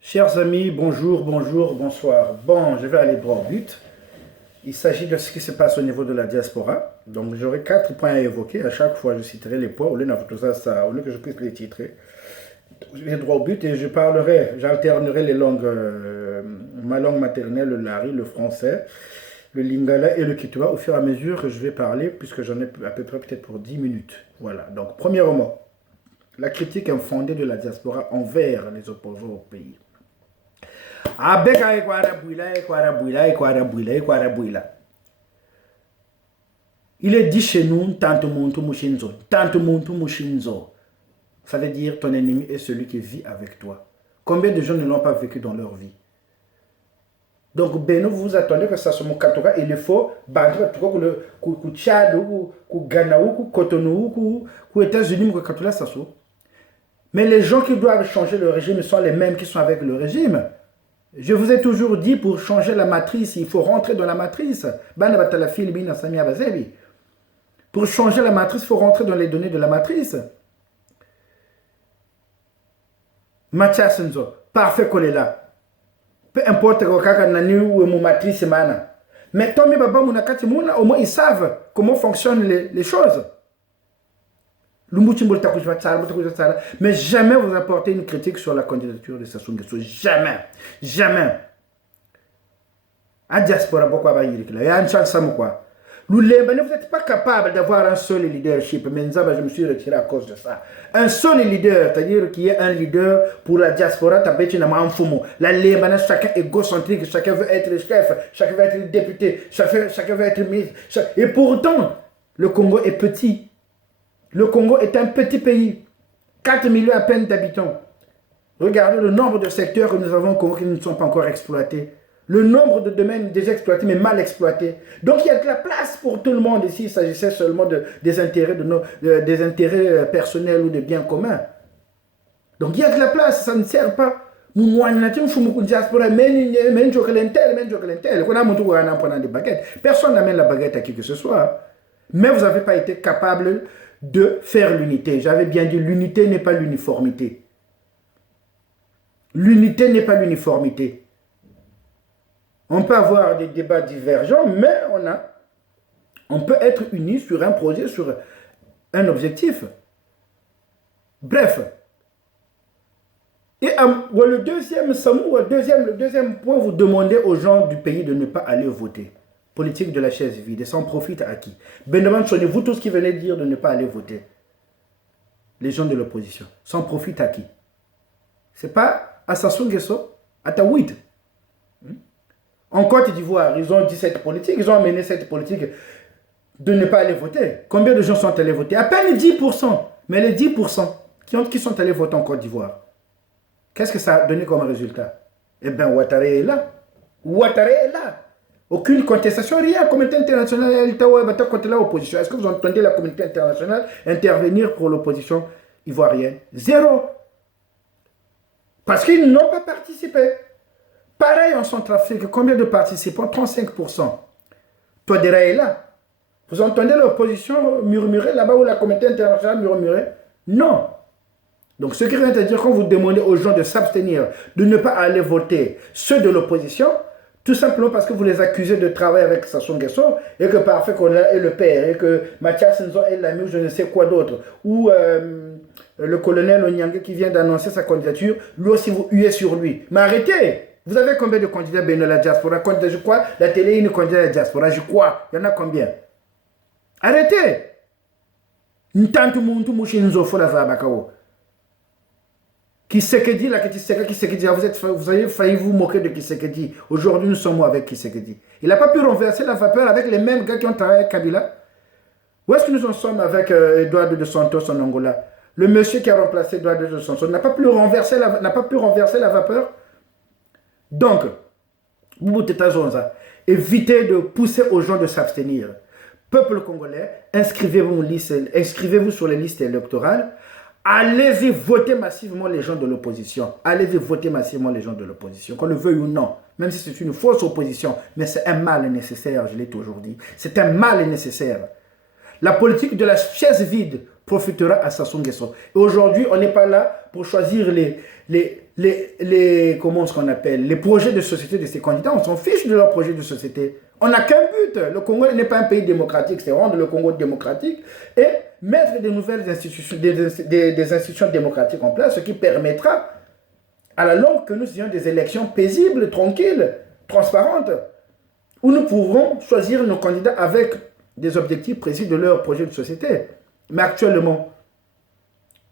Chers amis, bonjour, bonjour, bonsoir. Bon, je vais aller droit au but. Il s'agit de ce qui se passe au niveau de la diaspora. Donc, j'aurai 4 points à évoquer. À chaque fois, je citerai les points. Au lieu au lieu que je puisse les titrer, je vais droit au but et j'alternerai les langues, ma langue maternelle, le lari, le français, le lingala et le kituwa au fur et à mesure que je vais parler, puisque j'en ai à peu près peut-être pour 10 minutes. Voilà. Donc, premièrement, la critique infondée de la diaspora envers les opposants au pays. Abeka ekwara bouila, ekwara bouila, ekwara bouila, ekwara bouila. Il est dit chez nous, tanto muntu mushinzo, tanto muntu mushinzo. Ça veut dire ton ennemi est celui qui vit avec toi. Combien de gens ne l'ont pas vécu dans leur vie? Donc, Beno, vous attendez que ça soit mon katoka, il faut battre le Tchad, ou Ghana, ou Cotonou, ou États-Unis, ou Katola, ça soit. Mais les gens qui doivent changer le régime sont les mêmes qui sont avec le régime. Je vous ai toujours dit, pour changer la matrice, il faut rentrer dans la matrice. Pour changer la matrice, il faut rentrer dans les données de la matrice. Mathias Nzo, parfait qu'on est là. Peu importe mon matrice, mais Tommy Baba Mounakati Mouna, au moins ils savent comment fonctionnent les choses. Mais jamais vous apportez une critique sur la candidature de Sassou Nguesso. Jamais. Jamais. À diaspora, pourquoi va y aller? Il y a une chance à moi. Vous n'êtes pas capable d'avoir un seul leadership. Mais je me suis retiré à cause de ça. Un seul leader, c'est-à-dire qui est un leader pour la diaspora, la Lébana, chacun est égocentrique, chacun veut être chef, chacun veut être député, chacun veut être ministre. Et pourtant, le Congo est petit. Le Congo est un petit pays, 4 millions à peine d'habitants. Regardez le nombre de secteurs que nous avons au Congo qui ne sont pas encore exploités. Le nombre de domaines déjà exploités mais mal exploités. Donc il y a de la place pour tout le monde ici. Il s'agissait seulement des intérêts personnels ou des biens communs. Donc il y a de la place, ça ne sert pas. Personne n'amène la baguette à qui que ce soit. Mais vous n'avez pas été capable de faire l'unité. J'avais bien dit, l'unité n'est pas l'uniformité. L'unité n'est pas l'uniformité. On peut avoir des débats divergents, mais on peut être unis sur un projet, sur un objectif. Bref. Et le deuxième point, vous demandez aux gens du pays de ne pas aller voter. Politique de la chaise vide. Et ça en profite à qui? Benjamin Chone, vous tous qui venez dire de ne pas aller voter. Les gens de l'opposition. Ça en profite à qui? C'est pas à Sassou Nguesso, à Taouid. En Côte d'Ivoire, ils ont dit cette politique, ils ont amené cette politique de ne pas aller voter. Combien de gens sont allés voter? À peine 10%. Mais les 10% qui sont allés voter en Côte d'Ivoire, qu'est-ce que ça a donné comme résultat? Eh bien, Ouattara est là. Ouattara est là. Aucune contestation, rien. La communauté internationale est contre l'opposition. Est-ce que vous entendez la communauté internationale intervenir pour l'opposition ivoirienne? Zéro. Parce qu'ils n'ont pas participé. Pareil en Centrafrique, combien de participants? 35%. Touadéra est là. Vous entendez l'opposition murmurer là-bas où la communauté internationale murmurait? Non. Donc ce qui vient de dire, quand vous demandez aux gens de s'abstenir, de ne pas aller voter ceux de l'opposition, tout simplement parce que vous les accusez de travailler avec Sassou Nguesso et que parfait qu'on est le père et que Mathias Nzo est l'ami ou je ne sais quoi d'autre. Ou le colonel Onyangue qui vient d'annoncer sa candidature, lui aussi vous huez sur lui. Mais arrêtez! Vous avez combien de candidats de la diaspora? Je crois la télé est une candidate de la diaspora. Je crois. Il y en a combien? Arrêtez! Ntantu muntu mushinzo fola vabakao. Kisekedi, là, Kisekedi, vous avez failli vous moquer de Kisekedi. Aujourd'hui, nous sommes avec Kisekedi. Il n'a pas pu renverser la vapeur avec les mêmes gars qui ont travaillé avec Kabila. Où est-ce que nous en sommes avec Eduardo de Santos en Angola? Le monsieur qui a remplacé Eduardo de Santos n'a pas pu renverser la vapeur. Donc, évitez de pousser aux gens de s'abstenir. Peuple congolais, inscrivez-vous sur les listes électorales. Allez-y voter massivement les gens de l'opposition. Allez-y voter massivement les gens de l'opposition, qu'on le veuille ou non. Même si c'est une fausse opposition, mais c'est un mal nécessaire, je l'ai toujours dit. C'est un mal nécessaire. La politique de la chaise vide profitera à Sassou Nguesso. Et aujourd'hui, on n'est pas là pour choisir comment ce qu'on appelle, les projets de société de ces candidats. On s'en fiche de leurs projets de société. On n'a qu'un but. Le Congo n'est pas un pays démocratique, c'est rendre le Congo démocratique et mettre des nouvelles institutions, des institutions démocratiques en place, ce qui permettra à la longue que nous ayons des élections paisibles, tranquilles, transparentes, où nous pourrons choisir nos candidats avec des objectifs précis de leur projet de société. Mais actuellement,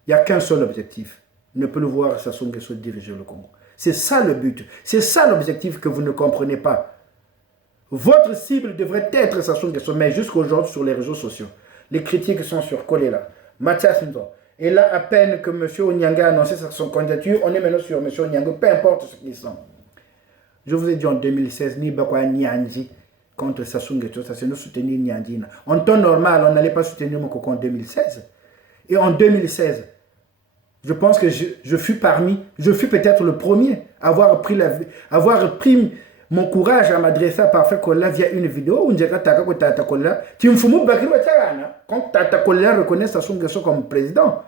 il n'y a qu'un seul objectif. Ne peut le voir Sassou Nguesso diriger le Congo. C'est ça le but. C'est ça l'objectif que vous ne comprenez pas. Votre cible devrait être Sassou Nguesso, mais jusqu'aujourd'hui sur les réseaux sociaux. Les critiques sont sur Kolela, Mathias Ndon. Et là, à peine que M. Onyanga a annoncé son candidature, on est maintenant sur M. Onyanga, peu importe ce qu'ils sont. Je vous ai dit en 2016, ni Bakwa Nyanji contre Sassou Nguesso, ça c'est nous soutenir Nyanji. En temps normal, on n'allait pas soutenir Mokoko en 2016. Et en 2016, je pense que je fus peut-être le premier à avoir pris mon courage à m'adresser à Parfait Kola via une vidéo où Ndjaka Takako Tata Kola. Timfumu Bakiro Tchana, quand Tata Kola reconnaît Sassou Nguesso comme président.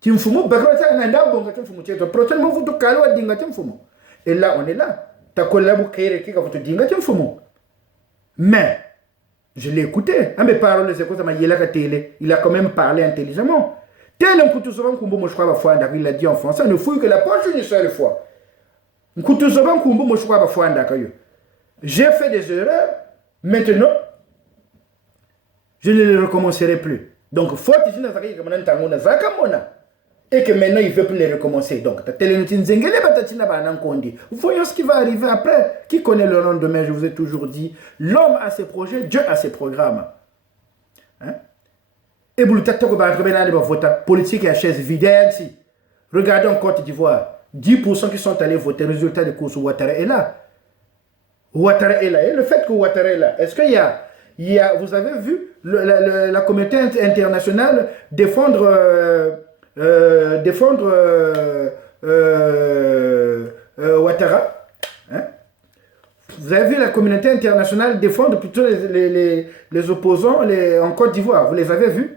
Timfumu Bakiro Tchana, Ndabonga Timfumu Tcheto. Prochainement, vous te calez à Dinga Timfumu. Et là, on est là. Takola Boukere qui va te Dinga Timfumu. Mais, je l'ai écouté. À mes paroles, c'est quoi ça m'a dit la télé. Il a quand même parlé intelligemment. Tel un couteau souvent Kumbo Moshwa Bafouanda, il l'a dit en français, ne fouille que la poche une seule fois. J'ai fait des erreurs, maintenant, je ne les recommencerai plus. Donc, faut que et que maintenant, il ne veut plus les recommencer. Donc, voyons ce qui va arriver après. Qui connaît le lendemain? Je vous ai toujours dit, l'homme a ses projets, Dieu a ses programmes. Hein? Et vous le politique à chaise vide. Regardez en Côte d'Ivoire. 10% qui sont allés voter, résultat de course, Ouattara est là. Ouattara est là. Et le fait que Ouattara est là, est-ce qu'il y a, vous avez vu la communauté internationale défendre Ouattara, hein? Vous avez vu la communauté internationale défendre plutôt les opposants en Côte d'Ivoire. Vous les avez vus?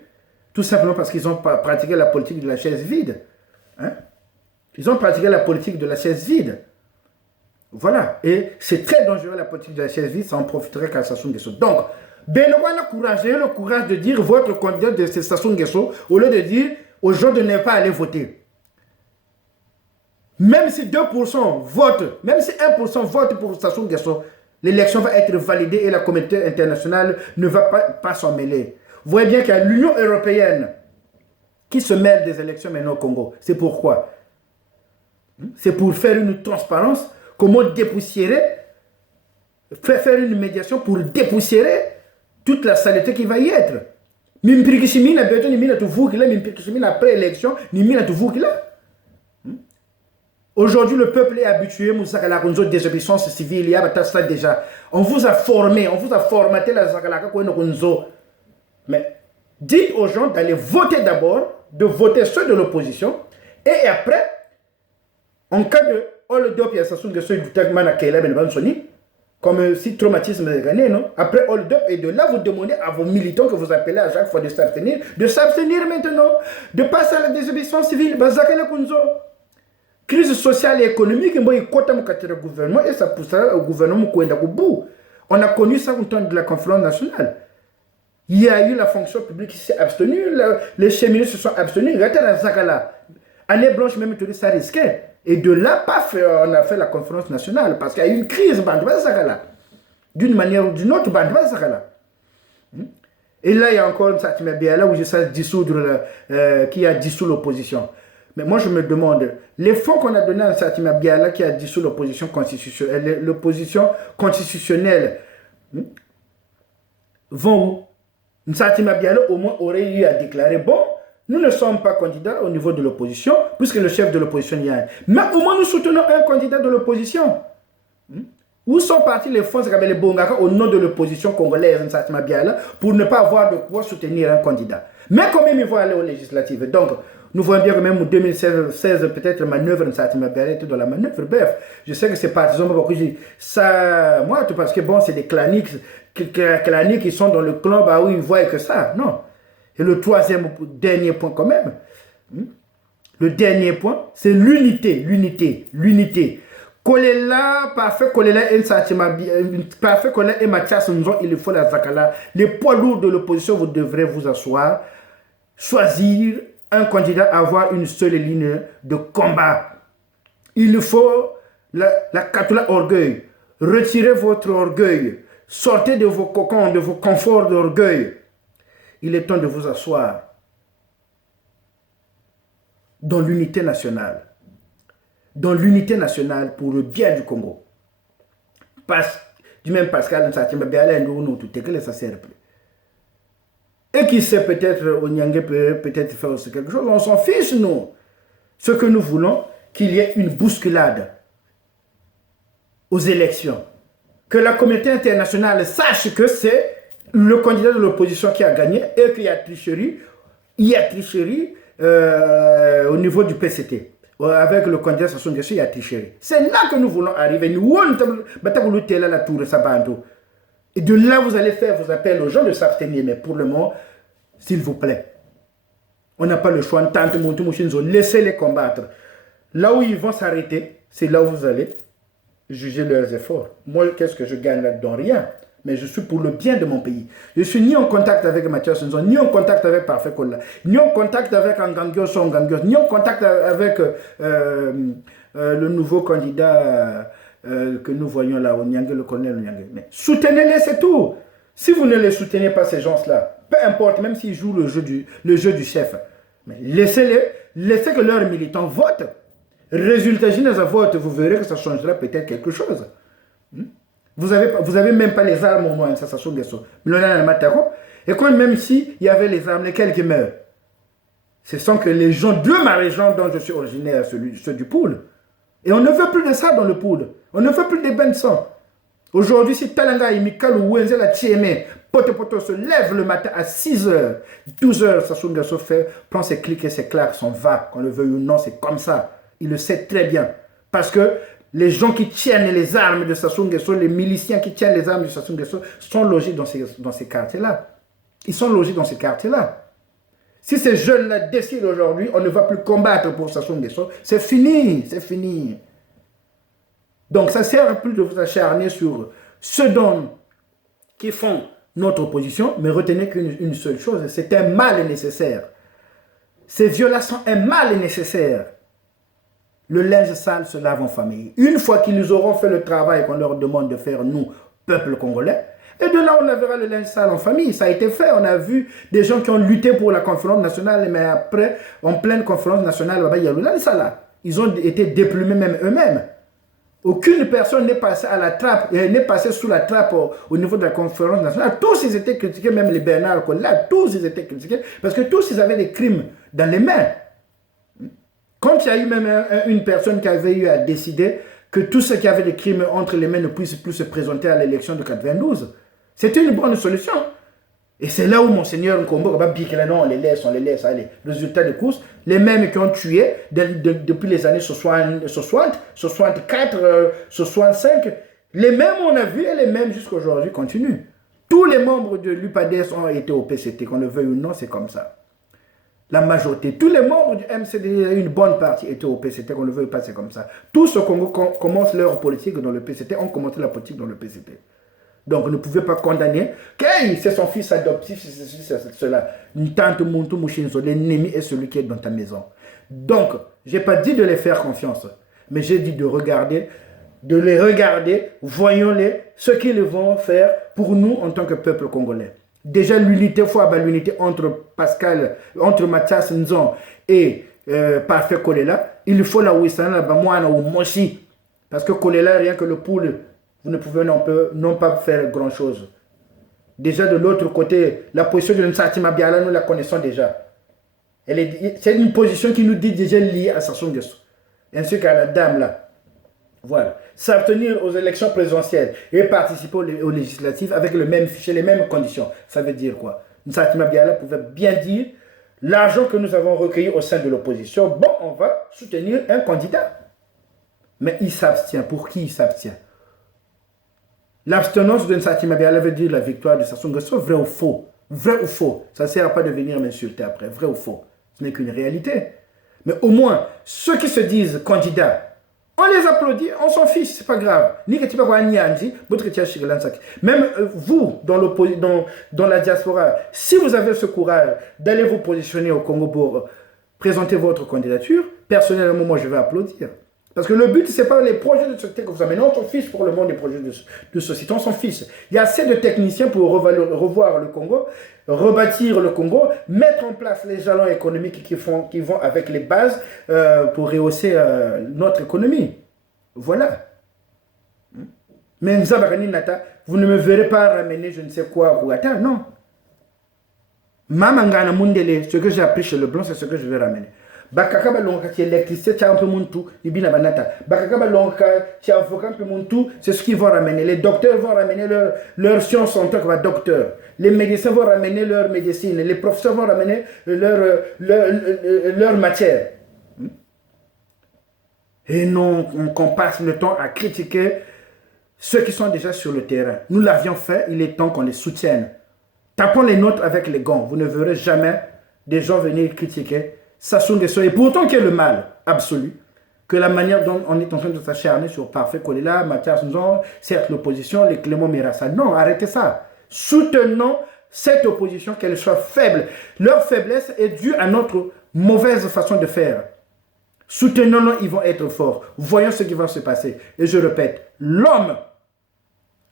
Tout simplement parce qu'ils ont pratiqué la politique de la chaise vide. Hein? Ils ont pratiqué la politique de la chaise vide. Voilà. Et c'est très dangereux la politique de la chaise vide, ça en profiterait qu'à Sassou Nguesso. Donc, Benoît a le courage de dire votre candidat de Sassou Nguesso au lieu de dire aux gens de ne pas aller voter. Même si 2% votent, même si 1% votent pour Sassou Nguesso, l'élection va être validée et la communauté internationale ne va pas s'en mêler. Vous voyez bien qu'il y a l'Union européenne qui se mêle des élections maintenant au Congo. C'est pourquoi? C'est pour faire une transparence, comment dépoussiérer, faire une médiation pour dépoussiérer toute la saleté qui va y être. Après l'élection, aujourd'hui, le peuple est habitué à la désobéissance civile. Déjà. On vous a formé, on vous a formaté la Zakalaka. Mais dites aux gens d'aller voter d'abord, de voter ceux de l'opposition, et après, en cas de hold-up, il y a Sassou Nguesso du Tagman à Keila Ben Bansoni, comme si traumatisme est gagné, non? Après hold-up, et de là, vous demandez à vos militants que vous appelez à chaque fois de s'abstenir maintenant, de passer à la désobéissance civile. Bazakala Kunzo. Crise sociale et économique, il quota le gouvernement et ça poussera au gouvernement au bout. On a connu ça au temps de la conférence nationale. Il y a eu la fonction publique qui s'est abstenue, les cheminots se sont abstenus. Regardez la Zakala. Année blanche, même tout ça risquait. Et de là, paf, on a fait la conférence nationale parce qu'il y a eu une crise, d'une manière ou d'une autre, et là, il y a encore Satima Biala où je sais dissoudre, qui a dissous l'opposition. Mais moi, je me demande, les fonds qu'on a donnés à Satima Biala qui a dissous l'opposition constitutionnelle, vont où? Satima Biala, au moins, aurait eu à déclarer, bon, nous ne sommes pas candidats au niveau de l'opposition, puisque le chef de l'opposition y a. Mais au moins, nous soutenons un candidat de l'opposition. Où sont partis les fonds au nom de l'opposition congolaise pour ne pas avoir de quoi soutenir un candidat? Mais quand même, ils vont aller aux législatives. Donc, nous voyons bien que même en 2016, peut-être la manœuvre était dans la manœuvre. Bref, je sais que c'est partisan, ça, moi, parce que bon, c'est des claniques qui sont dans le clan, bah oui, ils voient que ça. Non. Et le troisième, dernier point quand même, le dernier point, c'est l'unité, l'unité. Kolela, parfait, Kolela et Satima, parfait, Kolela et Mathias Nzon, il faut la Zakala. Les poids lourds de l'opposition, vous devrez vous asseoir, choisir un candidat, avoir une seule ligne de combat. Il faut la Katula orgueil. Retirez votre orgueil. Sortez de vos cocons, de vos conforts d'orgueil. Il est temps de vous asseoir dans l'unité nationale. Dans l'unité nationale pour le bien du Congo. Du même Pascal, ça sert plus. Et qui sait peut-être, Onyangé peut-être faire aussi quelque chose, on s'en fiche, nous. Ce que nous voulons, qu'il y ait une bousculade aux élections. Que la communauté internationale sache que c'est le candidat de l'opposition qui a gagné et qu'il y a tricherie. Il y a tricherie au niveau du PCT. Avec le candidat Sassou Nguesso, il y a tricherie. C'est là que nous voulons arriver. Et de là, vous allez faire vos appels aux gens de s'abstenir. Mais pour le moment, s'il vous plaît, on n'a pas le choix. Laissez-les combattre. Là où ils vont s'arrêter, c'est là où vous allez juger leurs efforts. Moi, qu'est-ce que je gagne là-dedans? Rien. Mais je suis pour le bien de mon pays. Je suis ni en contact avec Mathias Nzon, ni en contact avec Parfait Kola, ni en contact avec Angangios, ni en contact avec le nouveau candidat que nous voyons là, Onyangé, le colonel Onyangé. Mais soutenez-les, c'est tout. Si vous ne les soutenez pas, ces gens-là, peu importe, même s'ils jouent le jeu du chef, mais laissez-les, laissez que leurs militants votent. Résultat, si nous votent, vous verrez que ça changera peut-être quelque chose. Vous avez même pas les armes au moins, ça Sassou Nguesso. Et quand même s'il y avait les armes, lesquelles qui meurent? Ce sont que les gens de ma région dont je suis originaire, ceux du Poul. Et on ne veut plus de ça dans le Poul. On ne veut plus des bains de sang. Aujourd'hui, si Talanga et Mikal ou Wenzel a Tchémé, Poto se lève le matin à 6h, 12h, Sassou Nguesso prend ses clics et ses claques, s'en va. Qu'on le veuille ou non, c'est comme ça. Il le sait très bien. Parce que les gens qui tiennent les armes de Sassou Nguesso, les miliciens qui tiennent les armes de Sassou Nguesso, sont logés dans ces quartiers-là. Ils sont logés dans ces quartiers-là. Si ces jeunes-là décident aujourd'hui, on ne va plus combattre pour Sassou Nguesso, c'est fini, c'est fini. Donc ça ne sert plus de vous acharner sur ceux qui font notre opposition, mais retenez qu'une seule chose, c'est un mal nécessaire. Ces violations, un mal nécessaire. Le linge sale se lave en famille. Une fois qu'ils auront fait le travail qu'on leur demande de faire, nous, peuple congolais, et de là, on lavera le linge sale en famille. Ça a été fait. On a vu des gens qui ont lutté pour la conférence nationale, mais après, en pleine conférence nationale, il y a le linge sale. Ils ont été déplumés même eux-mêmes. Aucune personne n'est passée à la trappe, n'est passée sous la trappe au niveau de la conférence nationale. Tous ils étaient critiqués, même les Bernard Collard, tous ils étaient critiqués, parce que tous ils avaient des crimes dans les mains. Quand il y a eu même une personne qui avait eu à décider que tous ceux qui avaient des crimes entre les mains ne puissent plus se présenter à l'élection de 92, c'était une bonne solution. Et c'est là où Monseigneur Nkombo, on les laisse, allez. Résultat des courses, les mêmes qui ont tué depuis les années 60, 64, 65, les mêmes on a vu et les mêmes jusqu'à aujourd'hui continuent. Tous les membres de l'UPADES ont été au PCT, qu'on le veuille ou non, c'est comme ça. La majorité, tous les membres du MCD, une bonne partie étaient au PCT, qu'on ne veut pas, c'est comme ça. Tous ceux qui commencent leur politique dans le PCT ont commencé la politique dans le PCT. Donc, ne pouvez pas condamner que c'est son fils adoptif, c'est cela. L'ennemi est celui qui est dans ta maison. Donc, je n'ai pas dit de les faire confiance, mais j'ai dit de les regarder, voyons-les, ce qu'ils vont faire pour nous en tant que peuple congolais. Déjà, l'unité, l'unité entre Mathias Nzon et Parfait Kolela, il faut la Wissana, la ou Moshi. Parce que Kolela, rien que le Poul, vous ne pouvez non pas faire grand-chose. Déjà, de l'autre côté, la position de Nsati Mabiala, nous la connaissons déjà. C'est une position qui nous dit déjà liée à Sassou Nguesso, ainsi qu'à la dame là. Voilà. S'abstenir aux élections présidentielles et participer aux législatives avec le même fichier, les mêmes conditions. Ça veut dire quoi? Nsati Mabiala pouvait bien dire l'argent que nous avons recueilli au sein de l'opposition, bon, on va soutenir un candidat. Mais il s'abstient. Pour qui il s'abstient? L'abstenance de Nsati Mabiala veut dire la victoire de Sassou Nguesso, vrai ou faux? Vrai ou faux? Ça ne sert à pas de venir m'insulter après. Vrai ou faux? Ce n'est qu'une réalité. Mais au moins, ceux qui se disent candidats, on les applaudit, on s'en fiche, c'est pas grave. Même vous, dans la diaspora, si vous avez ce courage d'aller vous positionner au Congo pour présenter votre candidature, personnellement, moi, je vais applaudir. Parce que le but, ce n'est pas les projets de société que vous amenez. On s'en fiche pour le monde des projets de société. On s'en fiche. Il y a assez de techniciens pour revoir le Congo, rebâtir le Congo, mettre en place les jalons économiques qui vont avec les bases pour rehausser notre économie. Voilà. Mais vous ne me verrez pas ramener je ne sais quoi. Non. Mamangana Mundele, ce que j'ai appris chez le blanc, c'est ce que je vais ramener. Bakakaba longa qui électricité tu as un peu mon tout ibina banata bakakaba longa tu as avocat un peu mon tout c'est ce qu'ils vont ramener. Les docteurs vont ramener leur science en tant que docteur, les médecins vont ramener leur médecine, les professeurs vont ramener leur matière. Et non qu'on passe le temps à critiquer ceux qui sont déjà sur le terrain. Nous l'avions fait, il est temps qu'on les soutienne. Tapons les nôtres avec les gants. Vous ne verrez jamais des gens venir critiquer Sassou Nguesso, et pourtant qu'il y a le mal absolu, que la manière dont on est en train de s'acharner sur Parfait Kolela, Mathias Nzon, certes l'opposition, les Clément Mirassa. Non, arrêtez ça. Soutenons cette opposition, qu'elle soit faible. Leur faiblesse est due à notre mauvaise façon de faire. Soutenons-les, ils vont être forts. Voyons ce qui va se passer. Et je répète, l'homme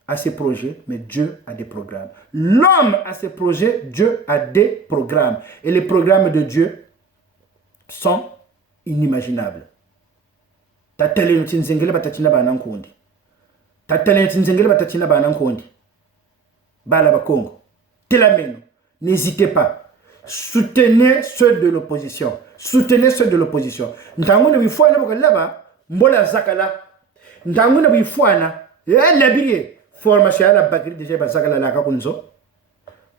a ses projets, mais Dieu a des programmes. L'homme a ses projets, Dieu a des programmes. Et les programmes de Dieu sont inimaginables. Tatale nzengele batachina banankondi. Tatale nzengele batachina banankondi. Bala bakongo. Telameno. N'hésitez pas. Soutenez ceux de l'opposition. Soutenez ceux de l'opposition. Ntangone bifwana bokalaba mbola zakala. Ntangone bifwana labiriye formation ya la bakri déjà bazakala la kakunzo.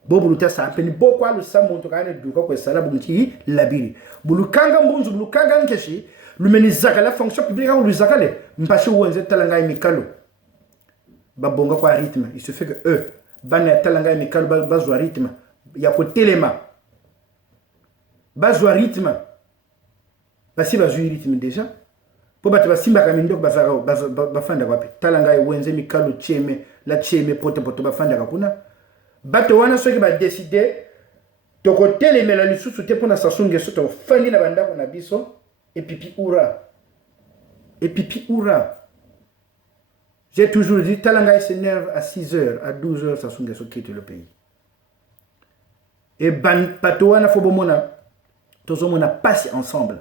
Bobuluta sampeni bokwa lu samuntu kane duka ko sala bunti labiri bulukanga mbunzu bulukanga nkeshi lumeni zakala fonction publique ou lu zakale mpashi wenze talanga mikalo babonga kwa rythme. Il se fait que eux bana talanga mikalo bazwa rythme ya ko telema bazwa rythme basi bazwi rythme déjà po batu basimba kamindo bazara bafanda wapi talanga wenze mikalo cheme la cheme poto bafanda kakuna. Bato wana soki ba décider toko telemela lisusu te pona Sassou Nguesso to fandi na banda ko na biso et pipi oura. Et pipi oura. J'ai toujours dit Talanga s'énerve à 6h, à 12h Sassou Nguesso quitte le pays. Et bato wana fo bomona tozo mona passe ensemble.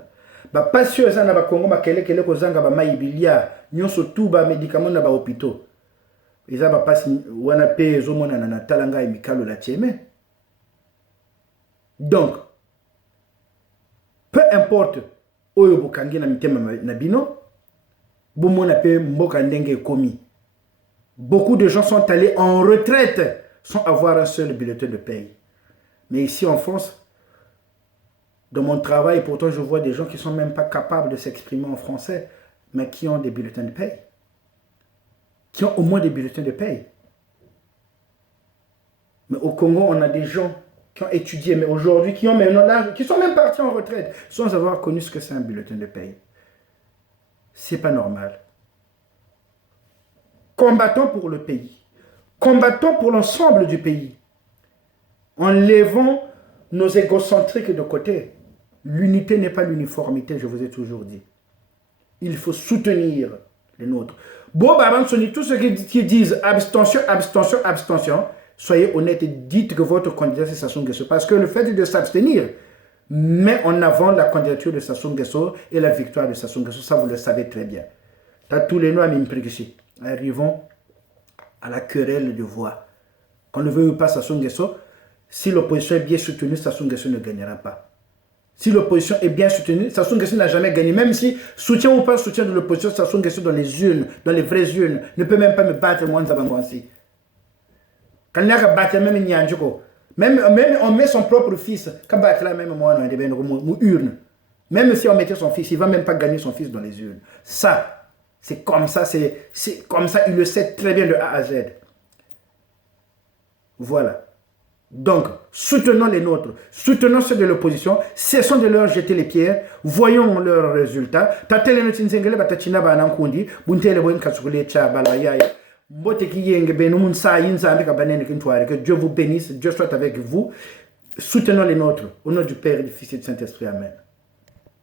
Ba passion za na ba Congo makele kele ko zanga ba mayibilia nyonso tout ba médicaments na ba hôpitaux. Ils ont pas wana pe zomona na talanga et mikalo la cheme. Donc peu importe oyo bokangi na mitema na bino bomona pe mboka ndenge komi. Beaucoup de gens sont allés en retraite sans avoir un seul bulletin de paye. Mais ici en France, dans mon travail, pourtant je vois des gens qui ne sont même pas capables de s'exprimer en français, mais qui ont des bulletins de paye. Qui ont au moins des bulletins de paye. Mais au Congo, on a des gens qui ont étudié, mais aujourd'hui, qui sont même partis en retraite, sans avoir connu ce que c'est un bulletin de paye. C'est pas normal. Combattons pour le pays. Combattons pour l'ensemble du pays. Enlevons nos égocentriques de côté. L'unité n'est pas l'uniformité, je vous ai toujours dit. Il faut soutenir les nôtres. Bon, tous ceux qui disent abstention, abstention, abstention, soyez honnêtes et dites que votre candidat c'est Sassou Nguesso. Parce que le fait de s'abstenir met en avant la candidature de Sassou Nguesso et la victoire de Sassou Nguesso. Ça, vous le savez très bien. T'as tous les noms à m'imprimer. Arrivons à la querelle de voix. Qu'on ne veut pas Sassou Nguesso, si l'opposition est bien soutenue, Sassou Nguesso ne gagnera pas. Si l'opposition est bien soutenue, Sassou Nguesso n'a jamais gagné. Même si soutien ou pas soutien de l'opposition, Sassou Nguesso dans les urnes, dans les vraies urnes, ne peut même pas me battre moi Nzabangwansi. Quand il y a battre même Nyanjoko, même on met son propre fils, quand battre là même moi dans les urnes. Même si on mettait son fils, il ne va même pas gagner son fils dans les urnes. Ça, c'est comme ça, il le sait très bien de A à Z. Voilà. Donc, soutenons les nôtres, soutenons ceux de l'opposition, cessons de leur jeter les pierres, voyons leurs résultats. Tatele no tinzengele batachina banankundi, buntele boin kasukule cha balayaya. Mbote ki yenge benu munsa yinza ambika banene kintware. Que Dieu vous bénisse, Dieu soit avec vous. Soutenons les nôtres. Au nom du Père et du Fils et du Saint-Esprit. Amen.